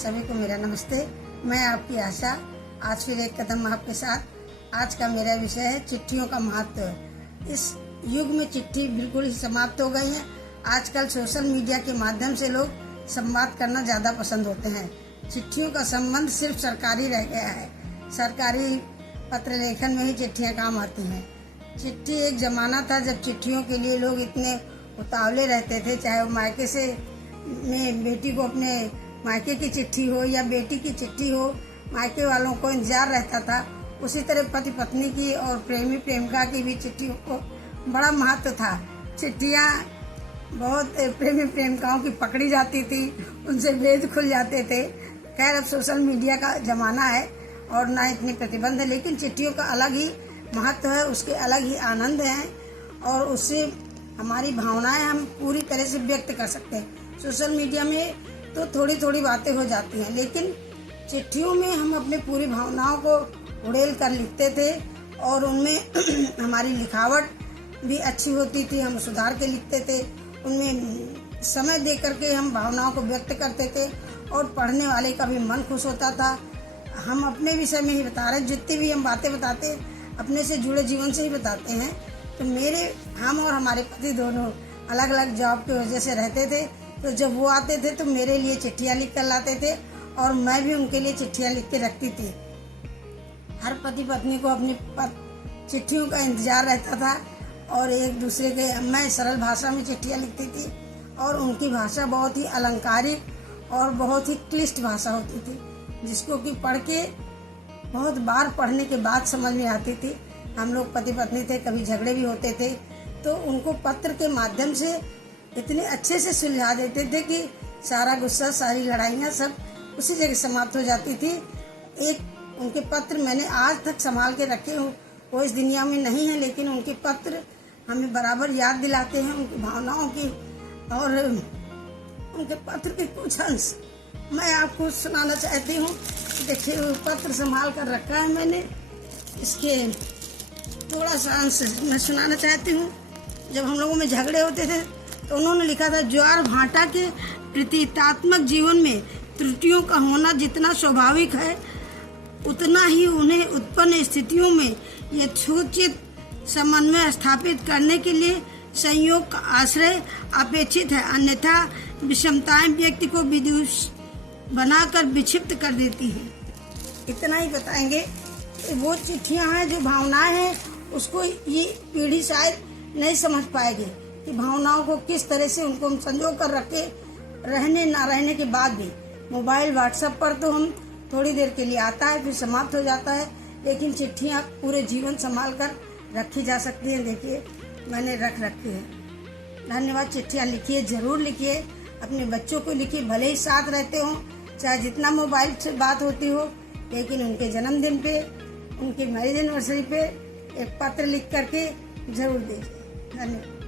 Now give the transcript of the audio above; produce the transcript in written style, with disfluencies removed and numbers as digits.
सभी को मेरा नमस्ते। मैं आपकी आशा आज फिर एक कदम आपके साथ। आज का मेरा विषय है चिट्ठियों का महत्व। इस युग में चिट्ठी बिल्कुल ही समाप्त हो गई है। आजकल सोशल मीडिया के माध्यम से लोग संवाद करना ज़्यादा पसंद होते हैं। चिट्ठियों का संबंध सिर्फ सरकारी रह गया है। सरकारी पत्र लेखन में ही चिट्ठियाँ काम आती हैं। चिट्ठी एक ज़माना था जब चिट्ठियों के लिए लोग इतने उतावले रहते थे, चाहे वो मायके से में बेटी को अपने मायके की चिट्ठी हो या बेटी की चिट्ठी हो, मायके वालों को इंतजार रहता था। उसी तरह पति पत्नी की और प्रेमी प्रेमिका की भी चिट्ठियों को बड़ा महत्व था। चिट्ठियाँ बहुत प्रेमी प्रेमिकाओं की पकड़ी जाती थी, उनसे भेद खुल जाते थे। खैर अब सोशल मीडिया का ज़माना है और ना इतनी प्रतिबंध है, लेकिन चिट्ठियों का अलग ही महत्व है, उसके अलग ही आनंद हैं और उससे हमारी भावनाएं हम पूरी तरह से व्यक्त कर सकते हैं। सोशल मीडिया में तो थोड़ी थोड़ी बातें हो जाती हैं, लेकिन चिट्ठियों में हम अपनी पूरी भावनाओं को उड़ेल कर लिखते थे और उनमें हमारी लिखावट भी अच्छी होती थी। हम सुधार के लिखते थे, उनमें समय दे करके हम भावनाओं को व्यक्त करते थे और पढ़ने वाले का भी मन खुश होता था। हम अपने विषय में ही बता रहे, जितनी भी हम बातें बताते अपने से जुड़े जीवन से ही बताते हैं। तो हम और हमारे पति दोनों अलग अलग जॉब की वजह से रहते थे, तो जब वो आते थे तो मेरे लिए चिट्ठियाँ लिख कर लाते थे और मैं भी उनके लिए चिट्ठियाँ लिख के रखती थी। हर पति पत्नी को अपनी चिट्ठियों का इंतजार रहता था और एक दूसरे के मैं सरल भाषा में चिट्ठियाँ लिखती थी और उनकी भाषा बहुत ही अलंकारिक और बहुत ही क्लिष्ट भाषा होती थी, जिसको कि पढ़ के बहुत बार पढ़ने के बाद समझ में आती थी। हम लोग पति पत्नी थे, कभी झगड़े भी होते थे, तो उनको पत्र के माध्यम से इतने अच्छे से सुलझा देते थे कि सारा गुस्सा, सारी लड़ाइयाँ सब उसी जगह समाप्त हो जाती थी। एक उनके पत्र मैंने आज तक संभाल के रखे हूँ। वो इस दुनिया में नहीं है, लेकिन उनके पत्र हमें बराबर याद दिलाते हैं उनकी भावनाओं की और उनके पत्र के कुछ अंश मैं आपको सुनाना चाहती हूँ। देखिए वो पत्र संभाल कर रखा है मैंने, इसके थोड़ा सा अंश मैं सुनाना चाहती हूँ। जब हम लोगों में झगड़े होते थे तो उन्होंने लिखा था, ज्वार भाटा के प्रतीकात्मक जीवन में त्रुटियों का होना जितना स्वाभाविक है, उतना ही उन्हें उत्पन्न स्थितियों में यथोचित समन्वय स्थापित करने के लिए संयोग का आश्रय अपेक्षित है, अन्यथा विषमताएं व्यक्ति को विदुष बनाकर विक्षिप्त कर देती हैं। इतना ही बताएंगे। वो चिट्ठियां हैं, जो भावनाएं हैं, उसको ये पीढ़ी शायद नहीं समझ पाएगी कि भावनाओं को किस तरह से उनको हम संजो कर रखे, रहने ना रहने के बाद भी। मोबाइल व्हाट्सएप पर तो हम थोड़ी देर के लिए आता है फिर समाप्त हो जाता है, लेकिन चिट्ठियाँ पूरे जीवन संभाल कर रखी जा सकती हैं। देखिए मैंने रख रखी है। धन्यवाद। चिट्ठियाँ लिखिए, ज़रूर लिखिए, अपने बच्चों को लिखिए, भले ही साथ रहते हों, चाहे जितना मोबाइल से बात होती हो, लेकिन उनके जन्मदिन पे, उनके मैरिज एनिवर्सरी पे एक पत्र लिख करके ज़रूर दीजिए। धन्यवाद।